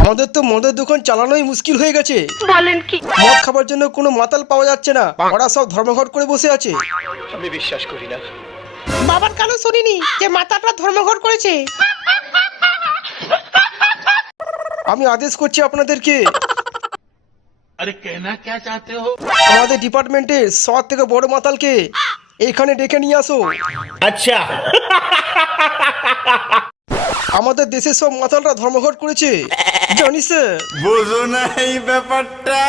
আমাদের তো মদের দোকান চালানোই মুশকিল হয়ে গেছে। বলেন কি? মদ খাবার জন্য কোনো মাতাল পাওয়া যাচ্ছে না, ওরা সব ধর্মঘট করে বসে আছে। আমি বিশ্বাস করি না। বাবার কানে শুনিনি যে মাতাটা ধর্মঘট করেছে। আমি আদেশ করছি আপনাদেরকে, अरे कहना क्या चाहते हो? আমাদের ডিপার্টমেন্টের সব থেকে বড় মাতালকে এখানে ডেকে নিয়ে আসো। अच्छा আমাদের দেশের সব মাতালরা ধর্মঘট করেছে, জানিস স্যার? বুঝো না এই ব্যাপারটা?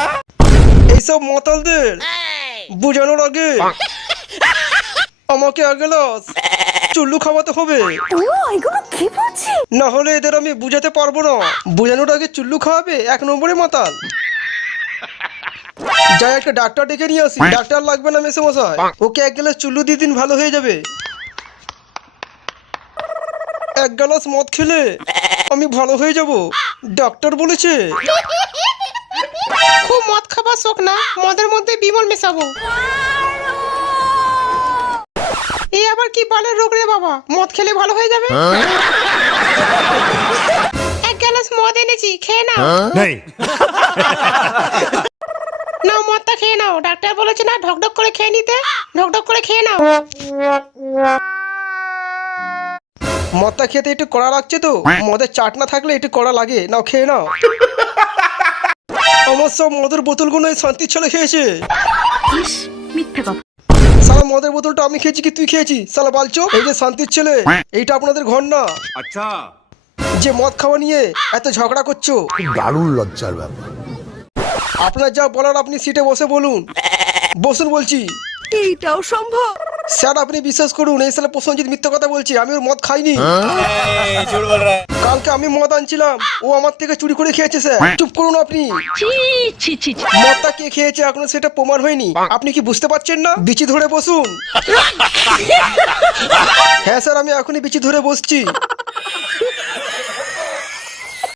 এইসব মাতালদের বুঝানোর আগে আমাকে আগে লস চুল্লু খাওয়াতে হবে, না হলে এদের আমি বুঝাতে পারবো না। বুঝানোর আগে চুল্লু খাওয়াবে, 1 নম্বরে মাতাল। যাই একটা ডাক্তার ডেকে নিয়ে আসি। ডাক্তার লাগবে না মেসে মশাই, ওকে 1 গ্লাস চুল্লু দিয়ে দিন, ভালো হয়ে যাবে। 1 গ্লাস মদ খেলে আমি ভালো হয়ে যাব, ডাক্তার বলেছে। খুব মদ খাবার শোক না, মদের মধ্যে বিমল মেশাবো। এই আবার কি বালের রোগ রে বাবা, মদ খেলে ভালো হয়ে যাবে। 1 গ্লাস মদ এনেছি, খেয়ে নাও। নাও মদটা খেয়ে নাও, ডাক্তার বলেছে না ঢকঢক করে খেয়ে নিতে, ঢকঢক করে খেয়ে নাও। মদটা খেতে একটু কড়া লাগছে তো, মদের চাট না থাকলে একটু কড়া লাগে, নাও খেয়ে নাও। আমার সব মদের বোতলগুলো এই শান্তির ছেলে খেয়েছে। মিথ্যে কথা। সালা মদের বোতলটা আমি খেয়েছি কি তুই খেয়েছি সালা বালচো? এই যে শান্তির ছেলে, এইটা আপনাদের ঘর না। আচ্ছা, যে মদ খাওয়া নিয়ে এত ঝগড়া করছো, দারুণ লজ্জার ব্যাপার। আপনার যা বলার আপনি সিটে বসে বলুন। বসুন বলছি। এইটাও সম্ভব? স্যার আপনি বিশ্বাস করুন, এই সালে প্রসঞ্জিৎ মিথ্যে কথা বলছি, আমি ওর মদ খাইনি। কালকে আমি মদ আনছিলাম, ও আমার থেকে চুরি করে খেয়েছে স্যার। চুপ করুন আপনি। ছি ছি ছি ছি। মদটা কে খেয়েছে এখনো সেটা প্রমাণ হয়নি, আপনি কি বুঝতে পারছেন না? বিচি ধরে বসুন। হ্যাঁ স্যার, আমি এখনই বিচি ধরে বসছি।